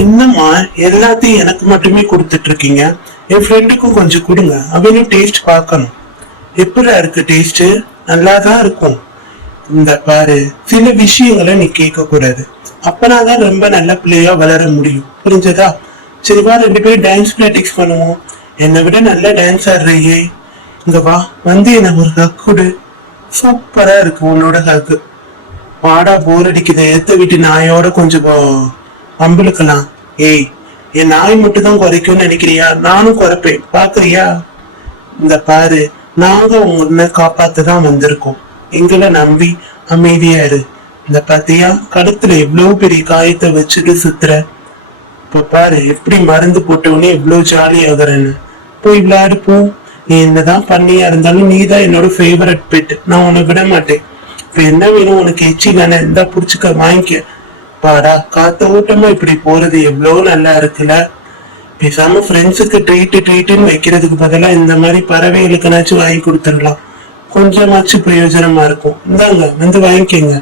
என்னம்மா எல்லாத்தையும் எனக்கு மட்டுமே கொடுத்துட்டு இருக்கீங்க? என் ஃப்ரெண்டுக்கும் கொஞ்சம் கொடுங்க, அவனும் டேஸ்ட் பார்க்கணும். எப்படா இருக்கு டேஸ்ட்? நல்லாதான் இருக்கும். இந்த பாரு, சில விஷயங்களை நீ கேட்க கூடாது. அப்பனாதான் ரொம்ப நல்ல பிள்ளையா வளர முடியும், புரிஞ்சதா? சரிவா, 2 பேரும் டான்ஸ் பிராக்டிஸ் பண்ணுவோம். என்னை விட நல்ல டான்ஸ் ஆடுறியே. இங்க வா, வந்து என்ன ஒரு ஹக் கொடு. சூப்பரா இருக்கு உன்னோட ஹக்கு. வாடா, போர் அடிக்குது. எடுத்த வீட்டு நாயோட கொஞ்சம் அம்பளுக்கலாம். ஏய், என் நாய் மட்டும் தான் குறைக்கும்னு நினைக்கிறியா? நானும் குறைப்பேன், பாக்குறியா? இந்த பாரு, நாங்க உன்னை காப்பாத்துதான் வந்திருக்கோம். எங்களை நம்பி அமைதியா இரு. இந்த பாத்தியா, கழுத்துல எவ்வளவு பெரிய காயத்தை வச்சுட்டு சுத்துற. இப்ப பாரு, எப்படி மருந்து போட்டவனே எவ்வளவு ஜாலி ஆகுறேன்னு. போய் விளையாடு போ. நீ என்னதான் பண்ணியா இருந்தாலும் நீதான் என்னோட ஃபேவரட் பெட். நான் உன்னை விட மாட்டேன். இப்ப என்ன வேணும் உனக்கு? எச்சி தானே, இருந்தா புடிச்சுக்க, வாங்கிக்க. பாடா, காத்த ஓட்டமா இப்படி போறது எவ்வளவு நல்லா இருக்குல்ல. பேசாம ஃப்ரெண்ட்ஸுக்கு ட்ரீட்டுன்னு வைக்கிறதுக்கு பதிலா இந்த மாதிரி பறவைகளுக்குனாச்சும் வாங்கி கொடுத்துடலாம். கொஞ்சமாச்சும் பிரயோஜனமா இருக்கும். இந்தாங்க, வந்து வாங்கிக்கங்க.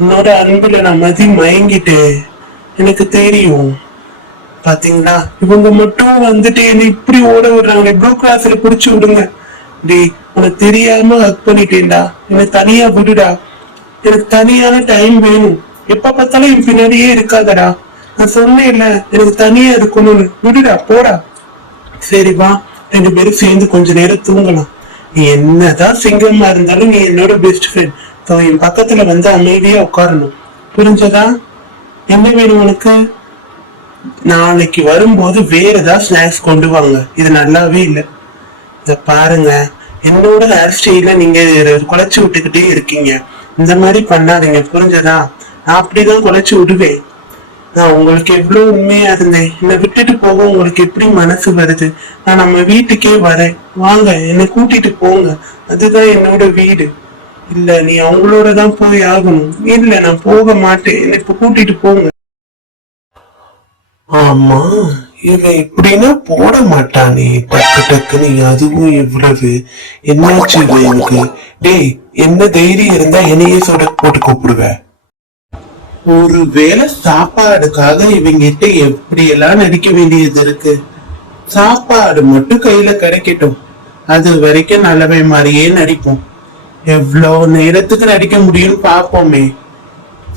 உன்னோட அன்புல நான் மயங்கிட்டேன், எனக்கு தெரியும். பாத்தீங்களா, இவங்க மட்டும் வந்துட்டு என்ன இப்படி ஓட விடுறாங்க. ப்ளூ கிளாஸ்ல புடிச்சு விடுங்க. டேய், உனக்கு தெரியாம ஹக் பண்ணிட்டேன்டா, எனக்கு தனியா விடுடா. எனக்கு தனியான டைம் வேணும். எப்ப பார்த்தாலும் என் பின்னாடியே இருக்காதடா. நான் சொன்னேன்ல, எனக்கு தனியா இருக்கணும்னு. விடுடா, போடா. சரி வா, 2 பேரும் சேர்ந்து கொஞ்ச நேரம் தூங்கலாம். நீ என்னதான் சிங்கமா இருந்தாலும் நீ என்னோட பெஸ்ட் ஃப்ரெண்ட். என் பக்கத்துல வந்து அமைதியா உட்காரணும், புரிஞ்சதா? என்ன வேணும் உனக்கு? நாளைக்கு வரும்போது வேற ஏதாவது ஸ்நாக்ஸ் கொண்டு வாங்க. இது நல்லாவே இல்லை. இத பாருங்க, என்னோட ஹேர் ஸ்டைல நீங்க குலைச்சு விட்டுக்கிட்டே இருக்கீங்க. இந்த மாதிரி பண்ணாதீங்க, புரிஞ்சதா? நான் அப்படிதான் குலைச்சு விடுவேன். நான் உங்களுக்கு எவ்வளவு உண்மையா இருந்தேன். என்னை விட்டுட்டு போக உங்களுக்கு எப்படி மனசு வருது? நான் நம்ம வீட்டுக்கே வரேன், வாங்க, என்னை கூட்டிட்டு போங்க. அதுதான் என்னோட வீடு. இல்ல, நீ அவங்களோடதான் போய் ஆகணும். இல்ல, நான் போக மாட்டேன், என்னை இப்ப கூட்டிட்டு போங்க. ஆமா, இவன் இப்படின்னா போட மாட்டானே டக்கு டக்குன்னு. அதுவும் இவ்வளவு என்னாச்சு எனக்கு? டேய், என்ன தைரியம் இருந்தா என்னையே சொல்ல போட்டு கூப்பிடுவ? ஒருவேளை சாப்பாடுக்காக இவங்கிட்ட எப்படி எல்லாம் நடிக்க வேண்டியது இருக்கு. சாப்பாடு மட்டும் கையில கிடைக்கட்டும், அது வரைக்கும் நல்லவை மாதிரியே நடிப்போம். எவ்வளவு நேரத்துக்கு நடிக்க முடியும்னு பாப்போமே.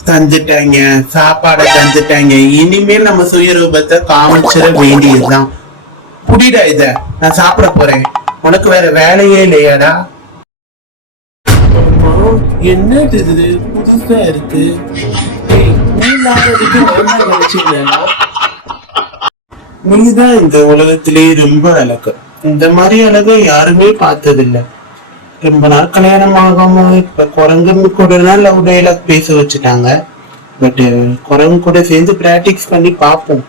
தந்துட்டாங்க, சாப்பாட தந்துட்டாங்க. இனிமேல் நம்ம சுயரூபத்தை காமிச்சிட வேண்டியதுதான். புடிடா, இத நான் சாப்பிட போறேன். உனக்கு வேற வேலையே இல்லையாடா? என்னது இது புதுசா இருக்கு? நீதான் இந்த உலகத்திலேயே ரொம்ப அழகு. இந்த மாதிரி அழகை யாருமே பார்த்ததில்லை. ரொம்ப நாள் கல்யாணம் ஆகாம இப்ப குரங்கு கூட லவ் டைலாக் பேச வச்சுட்டாங்க. பட் குரங்கு கூட சேர்ந்து பிராக்டிஸ் பண்ணி பார்ப்போம்.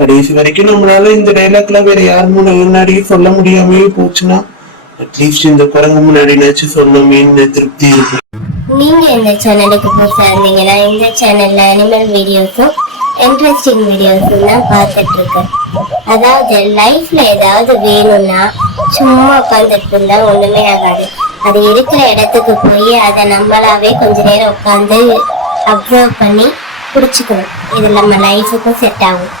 கடைசி வரைக்கும் நம்மளால இந்த டைலாக்லாம் வேற யார் முன்னாடியும் சொல்ல முடியாமே போச்சுன்னா அட்லீஸ்ட் இந்த குரங்கு முன்னாடினாச்சும் சொன்னோமேன்னு திருப்தி இருக்கு. நீங்க இந்த சேனலுக்கு புதுசா இருந்தீங்கன்னா இந்த சேனல்ல அனிமல் வீடியோஸும் இன்ட்ரெஸ்டிங் வீடியோஸும் தான் பார்த்துட்டு இருக்கேன். அதாவது லைஃப்ல ஏதாவது வேணும்னா சும்மா உட்காந்துட்டு இருந்தா ஒண்ணுமே ஆகாது. அது இருக்கிற இடத்துக்கு போய் அதை நம்மளாவே கொஞ்ச நேரம் உட்காந்து அப்சர்வ் பண்ணி புடிச்சுக்கணும். இது நம்ம லைஃபுக்கும் செட் ஆகும்.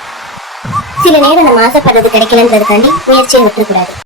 சில நேரம் நம்ம ஆசைப்படுறது கிடைக்கலன்றதுக்காண்டி முயற்சியை விட்டுக்கூடாது.